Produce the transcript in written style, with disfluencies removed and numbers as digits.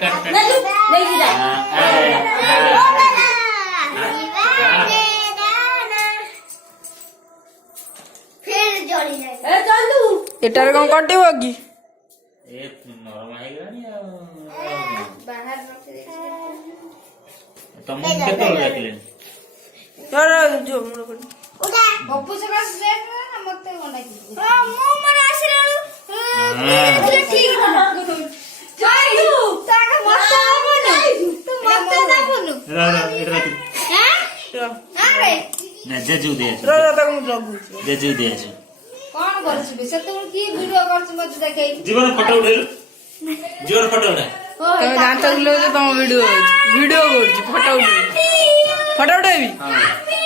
नहीं जा फिर जोड़ी जाए ए चल तू एटार कौन काटे होगी ए नरम है गनी बाहर रख दे तुम केतो देखले यार जो मोर को उड़ा बब्बू से बस देख ना मते कोना की मु मन आसिलालु ठीक जाई तू ताका मत आबनु तू मत जाबनु हैं अरे ना जेजू दे रो रो तक मु जगु जेजू दे कोन करछु बे सेतुल की वीडियो करछु मत देखाई जीवन फोटो उठेलु जीवन फोटो उठा તમે જાણતા જ લો છો તમે વિડિયો વિડિયો କରୁଛି ଫଟୋ ଉଠେଇବି ଫଟୋ ଉଠେଇବି हां